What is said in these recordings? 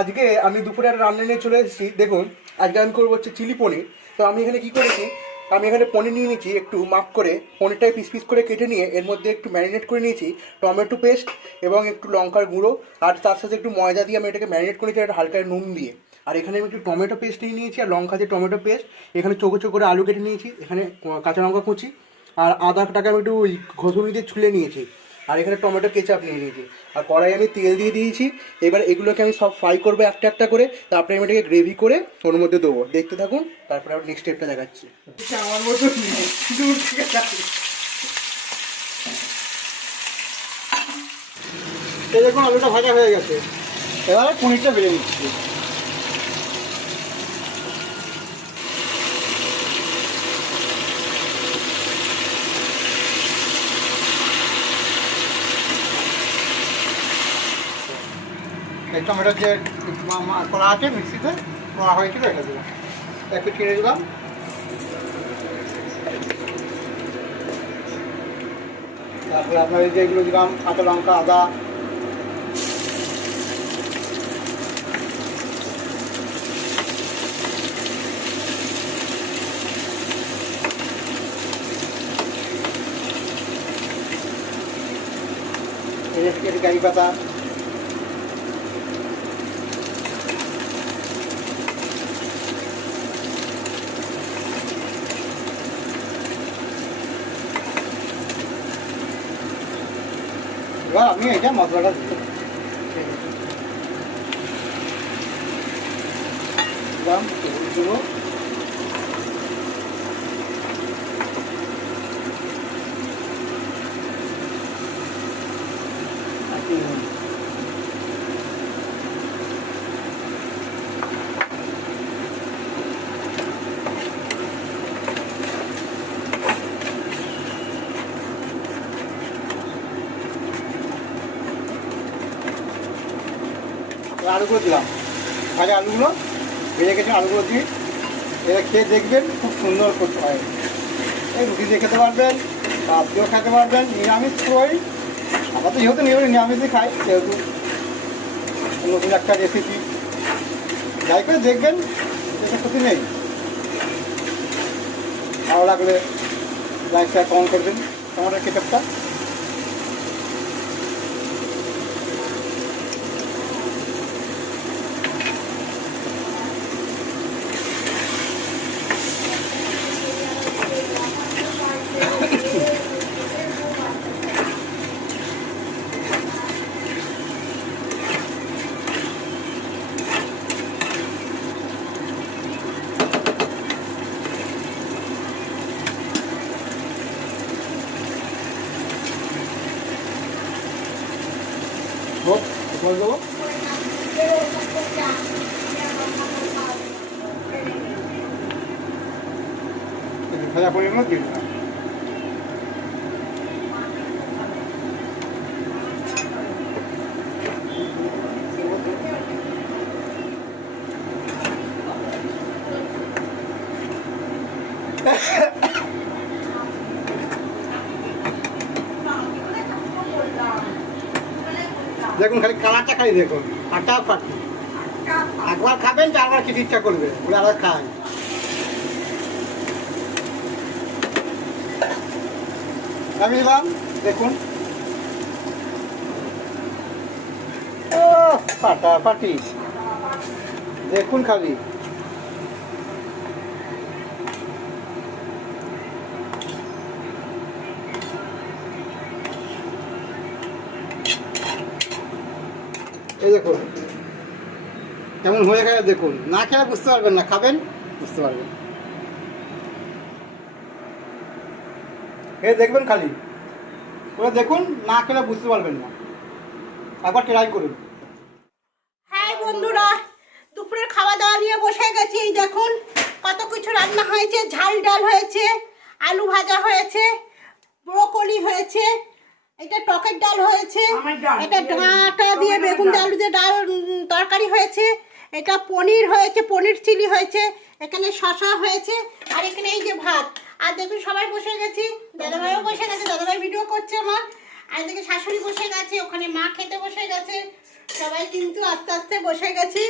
আজকে আমি দুপুরে রান্না নিয়ে চলে এসেছি। দেখুন, আজকে আমি করব হচ্ছে চিলি পনির। তো আমি এখানে কি করেছি, আমি এখানে পনির নিয়ে নিয়েছি একটু মাপ করে পনিরটাকে পিস পিস করে কেটে নিয়ে এর মধ্যে একটু ম্যারিনেট করে নিয়েছি, টমেটো পেস্ট এবং একটু লঙ্কার গুঁড়ো, আর তার সাথে একটু ময়দা দিয়ে আমি এটাকে ম্যারিনেট করেছি একটা হালকা নুন দিয়ে। আর এখানে আমি একটু টমেটো পেস্ট নিয়ে নিয়েছি, আর লঙ্কা দিয়ে টমেটো পেস্ট এখানে চোখো চোখো করে আলু কেটে নিয়েছি, এখানে কাঁচা লঙ্কা কুচি, আর আদাটাকে আমি একটু ঘষুনি দিয়ে ছুলে নিয়েছি। আর এখানে টমেটো কেচাপ নিয়ে নিয়েছি। আর কড়াই আমি তেল দিয়ে দিয়েছি। এবার এগুলোকে আমি সব ফ্রাই করব একটা একটা করে। তারপরে আমি এটাকে গ্রেভি করে ওর মধ্যে দেবো। দেখতে থাকুন, তারপরে আবার নেক্সট স্টেপটা দেখাচ্ছি। আমার মতো দূর থেকে দেখুন। আলুটা ভাজা হয়ে গেছে। এবারে পনিরটা বেড়ে নিচ্ছি। এই টমেটোর যে কলা আছে মিক্সিতে করা হয়েছিল এটা দিলাম। একটু ছিঁড়ে দিলাম। তারপরে আপনার এই যে এগুলো দিলাম, কাঁচা লঙ্কা, আদা। একটু পাতা এবার আমি এটা মশলাটা দিতে দিলাম আলুগুলো দিলাম। ভাজা আলুগুলো, ভেজে গেছে আলুগুলো দিই এটা খেয়ে দেখবেন খুব সুন্দর করতে হয়। এই রুটি দিয়ে খেতে পারবেন দিয়েও খেতে পারবেন, নিরামিষ ওই আমরা তো যেহেতু নিরামিষ, নিরামিষই খাই সেহেতু নতুন একটা রেসিপি যাই করে দেখবেন এটা ক্ষতি নেই। ভালো লাগলে লাইক শেয়ার কমেন্ট করবেন। টমাটোর কেচাপটা করে দেবো। ভাজা পরিমাণ দিয়ে দিলাম দেখুন খালি কালারটা খালি দেখুন। আটা ফাটি একবার খাবেন চারবার কিছু ইচ্ছা করবে ওরা আবার খায় আমি দিলাম দেখুন। দেখুন খালি। এই দেখুন। কেমন হয়ে গেছে দেখুন। না খেলে বুঝতে পারবেন না। খাবেন, বুঝতে পারবেন। এই দেখবেন খালি। ওরা দেখুন, না খেলে বুঝতে পারবেন না। একবার ট্রাই করুন। হ্যাঁ বন্ধুরা, দুপুরের খাওয়া দাওয়া নিয়ে বসে গেছি। এই দেখুন, কত কিছু রান্না হয়েছে। ঝাল ডাল হয়েছে, আলু ভাজা হয়েছে, ব্রোকলি হয়েছে এটা টকের ডাল হয়েছে। এটা ডাঁটা দিয়ে বেগুন আলু দিয়ে ডাল তরকারি হয়েছে। এটা পনির হয়েছে পনির চিলি হয়েছে এখানে শশা হয়েছে আর এখানে এই যে ভাত। আর দেখুন সবাই বসে গেছি। দাদাভাইও বসে গেছে দাদাভাই ভিডিও করছে আমার। আর এদিকে শাশুড়ি বসে গেছে ওখানে মা খেতে বসে গেছে। সবাই কিন্তু আস্তে আস্তে বসে গেছি।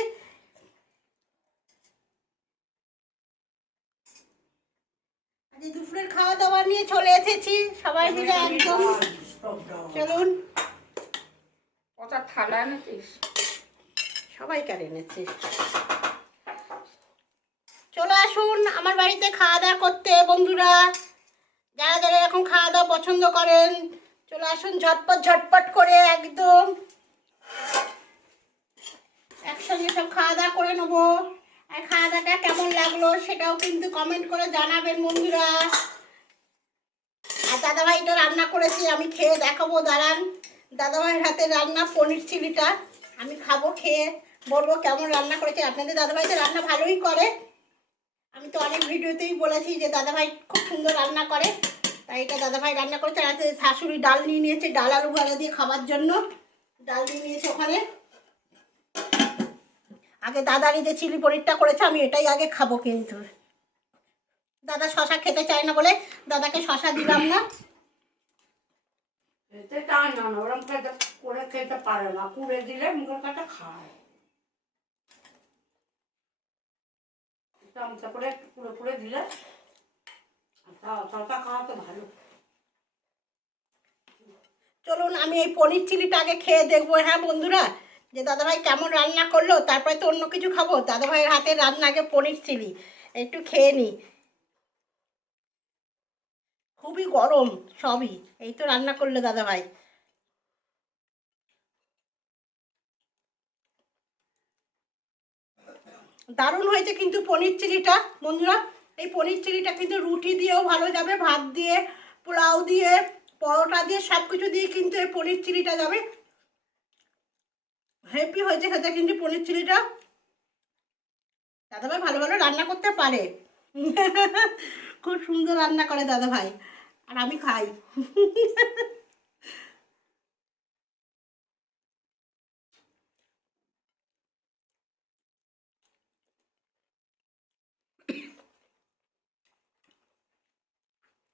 দুপুরের খাওয়া দাওয়া নিয়ে চলে এসেছি। সবাই মিলে একদম চলুন। ওটা থালা এনেছিস? সবাই কার এনেছে? চলে আসুন আমার বাড়িতে খাওয়া দাওয়া করতে বন্ধুরা। যারা যারা এরকম খাওয়া দাওয়া পছন্দ করেন চলে আসুন ঝটপট ঝটপট করে একদম একসঙ্গে সব খাওয়া দাওয়া করে নেব। আর খাওয়া দাওয়াটা কেমন লাগল সেটাও কিন্তু কমেন্ট করে জানাবেন বন্ধুরা। করেছি, আমি খেয়ে দেখাবো, দাঁড়ান। দাদাভাইয়ের হাতে রান্না পনির চিলিটা, আমি খাব, খেয়ে বলব কেমন রান্না করেছে। আপনাদের দাদাভাই তো রান্না ভালোই করে। আমি তো অনেক ভিডিওতেই বলেছি যে দাদাভাই খুব সুন্দর রান্না করে। তাই এটা দাদাভাই রান্না করেছে। আর শাশুড়ি ডাল নিয়ে নিয়েছে, ডাল আলু ভাজা দিয়ে খাবার জন্য। ডাল নিয়ে নিয়েছে ওখানে। আগে দাদারই যে চিলি পনিরটা করেছে, আমি এটাই আগে খাব কিন্তু। দাদা শশা খেতে চায় না বলে দাদাকে শশা দিলাম না। খেতে চায় না না ওরম খেতে, করে খেতে পারে না। কুড়ে দিলে মুখের কাটা খায়। করে কুড়ে কুড়ে দিলে চাটা খাওয়া তো ভালো। চলুন, আমি এই পনির চিলিটা আগে খেয়ে দেখব। হ্যাঁ বন্ধুরা, যে দাদাভাই কেমন রান্না করল, তারপরে তো অন্য কিছু খাব। দাদাভাইয়ের হাতে রান্না আগে পনির চিলি, একটু খেয়ে নিই খুবই গরম সবই, এই তো রান্না করল দাদাভাই দারুণ হয়েছে কিন্তু পনির চিলিটা, বন্ধুরা। এই পনির চিলিটা কিন্তু রুটি দিয়েও ভালো যাবে, ভাত দিয়ে, পোলাও দিয়ে, পরোটা দিয়ে সব কিছু দিয়ে কিন্তু এই পনির চিলিটা যাবে। হেভি হয়েছে খেতে কিন্তু পনির চিলিটা। দাদাভাই ভালো ভালো রান্না করতে পারে। খুব সুন্দর রান্না করে দাদাভাই আর আমি খাই।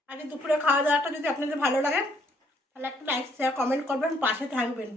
আর দুপুরে খাওয়া দাওয়াটা যদি আপনাদের ভালো লাগে, তাহলে একটা লাইক শেয়ার কমেন্ট করবেন, পাশে থাকবেন।